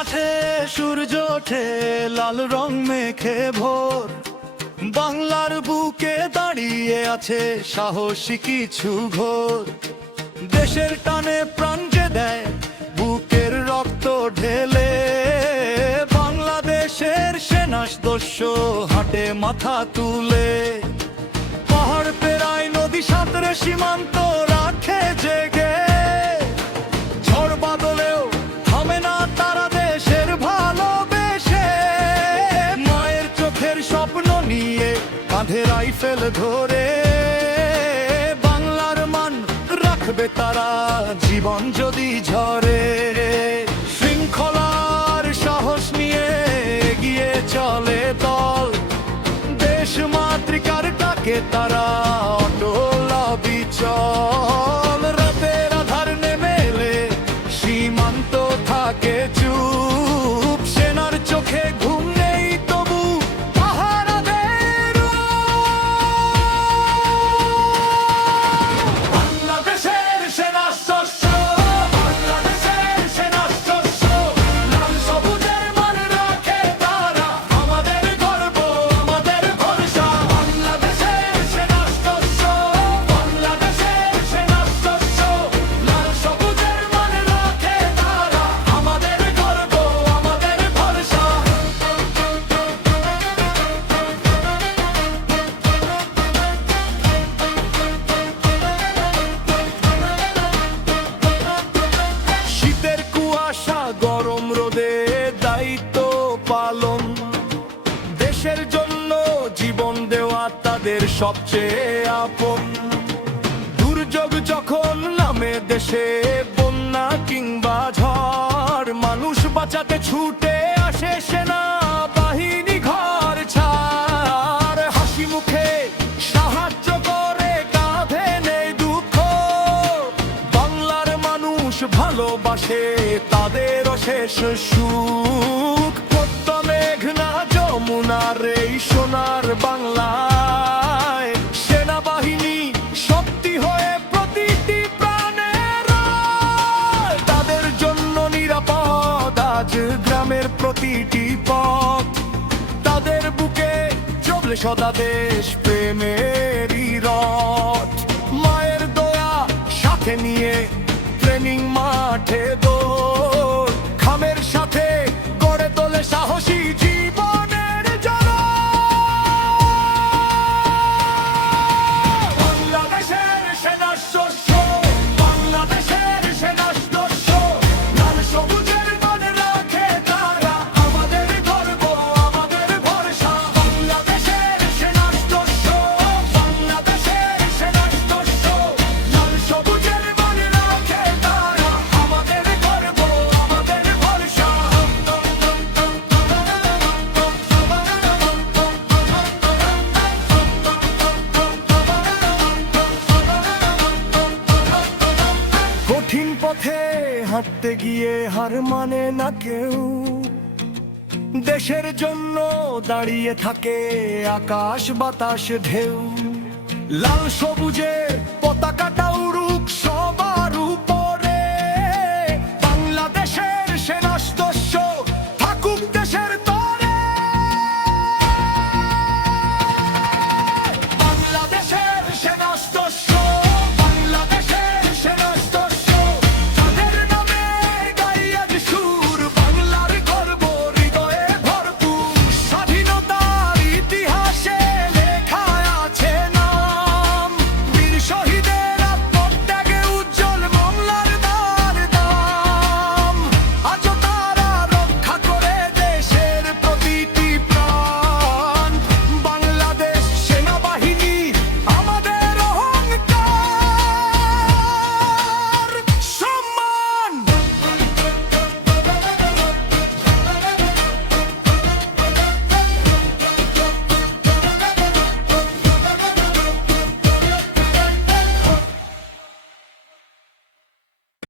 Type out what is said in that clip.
মাঠে সূর্য ওঠে লাল রং মেখে ভোর, বাংলার বুকে দাঁড়িয়ে আছে সাহসী কিছু ঘোর। দেশের টানে প্রাণ যে দেয় বুকের রক্ত ঢেলে, বাংলাদেশের সেনাসদস্য হাটে মাথা তুলে। পাহাড় পেরায় নদী সাঁতরে সীমান্ত রাখে জেগে, ঝড় বাদলেও থামে না তারা দেশের ভালোবেসে। মায়ের চোখের স্বপ্ন নিয়ে কাঁধে রাইফেল ধরে, বাংলার মান রাখবে তারা জীবন যদি ঝরে। শৃঙ্খলার সাহস নিয়ে এগিয়ে চলে দল, দেশ মাতৃকার ডাকে তারা অটল অবিচল। রাতের আধার নেমে এলে সীমান্ত থাকে চুপ, সেনার চোখে ঘুম নেই তবু পাহারাদের। বাংলাদেশের সেনাসদস্য, বাংলাদেশের সেনাসদস্য, লাল সবুজের মান রাখে তারা আমাদের গর্ব, আমাদের ভরসা। বাংলাদেশের সেনাসদস্য, বাংলাদেশের সেনাসদস্য, লাল সবুজের মান রাখে তারা আমাদের গর্ব, আমাদের ভরসা। শীতের কুয়াশা গরম রোদে দায়িত্ব পালন, দেশের জন্য জীবন দেওয়া তাদের সবচেয়ে আপন। দুর্যোগ যখন নামে দেশে, বন্যা কিংবা ঝড়, মানুষ বাঁচাতে ছুটে আসে সেনা বাহিনী ঘর ছাড়। হাসি মুখে সাহায্য করে, কাঁধে নেই দুঃখ, বাংলার মানুষ ভালোবাসে তাদের অশেষ সুখ। পদ্মা মেঘনা যমুনার এই সোনার বাংলায়, সেনাবাহিনী শক্তি হয়ে প্রতিটি প্রাণের রয়। তাদের জন্য নিরাপদ আজ গ্রামের প্রতিটি পথ, তাদের বুকে চলে সদা দেশ প্রেমেরই রথ। মায়ের দয়া সাথে নিয়ে ট্রেনিং মাঠে দৌড়, খামের সাথে গড়ে তোলে সাহসী জীবনের জড়। বাংলাদেশের সেনাসদস্য, বাংলাদেশের সেনাসদস্য, লাল সবুজের মান রাখে তারা আমাদের গর্ব, আমাদের ভরসা। বাংলাদেশের সেনাসদস্য, বাংলাদেশের সেনাসদস্য, লাল সবুজের মান রাখে তারা আমাদের গর্ব, আমাদের ভরসা। কঠিন পথে হাঁটতে গিয়ে হার মানে না কেউ, দেশের জন্য দাঁড়িয়ে থাকে আকাশ বাতাস ঢেউ। লাল সবুজে পতাকা